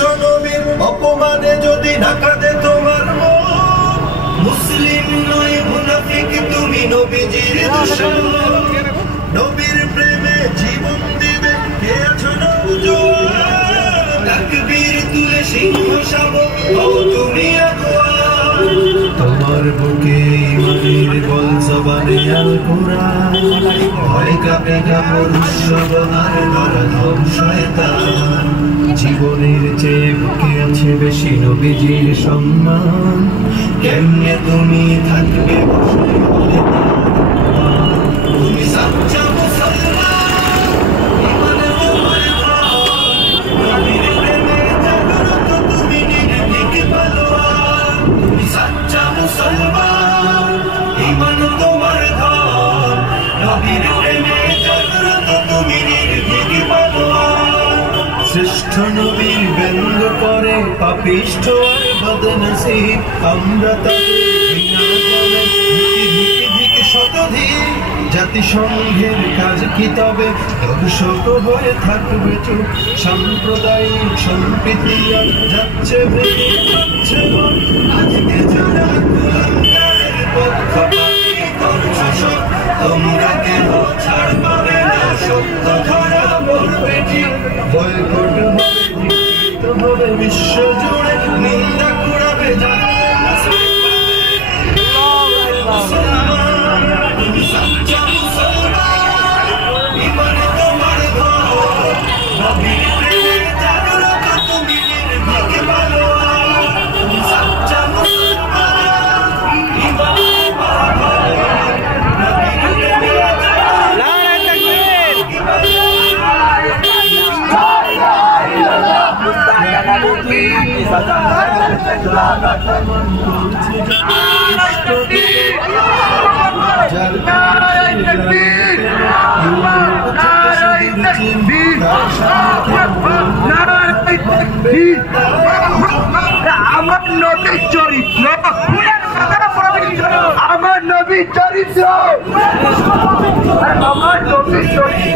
বিশ্বনবীর অপমানে যদি ঢাকা দে তোমার মন, মুসলিম নয় মুনাফিক তুমি নবীজির দুশমন। নবীর প্রেমে জীবন দিবে কে আছো নওজোয়ান, তাকবীর তুলে সিংহ শাবক হও তুমি আগুয়ান। তোমার বুকে ইমানের বল জবানে আল কোরআন, ভয় কাঁপে না পুরুষ আর নরধম শয়তান। জীবনের চেয়ে বুকে আছে বেশি নবীজির সম্মান, কেমনে তুমি থাকবে বসে বলে না। তুমি সাচ্চা মুসলমান, ইমানে তোমার ধন, নবীর প্রেমে জাগ্রত তুমি নির্ভীক পালোয়ান। তুমি সাচ্চা মুসলমান, ইমান তোমার ধন, নবীর প্রেমে জাগ্রত তুমি নির্ভীক পালোয়ান। শ্রেষ্ঠ নবীর ব্যঙ্গ করে পাপিষ্ঠ আর বদনসিব, আমরা তাদের ঘৃণা জানাই শতধিক। জাতিসংঘের কাজ কি তবে দর্শক হয়ে থাকবে চুপ, সাম্প্রদায়িক সম্প্রীতি আর যাচ্ছে ভেঙে যাচ্ছে মন। আজকে যারা কুলাঙ্গারের পক্ষপাতী করছো সব, তোমরা কেন ছাড় পাবে না, সত্য ধরা পড়বে ঠিক। বয়কট হবে, নিষিদ্ধ হবে বিশ্ব জুড়ে, নিন্দা কুড়াবে যারা আমার নবীর চরিত্র, আমার নবীর চরিত্র, আমার নবীর চরিত্র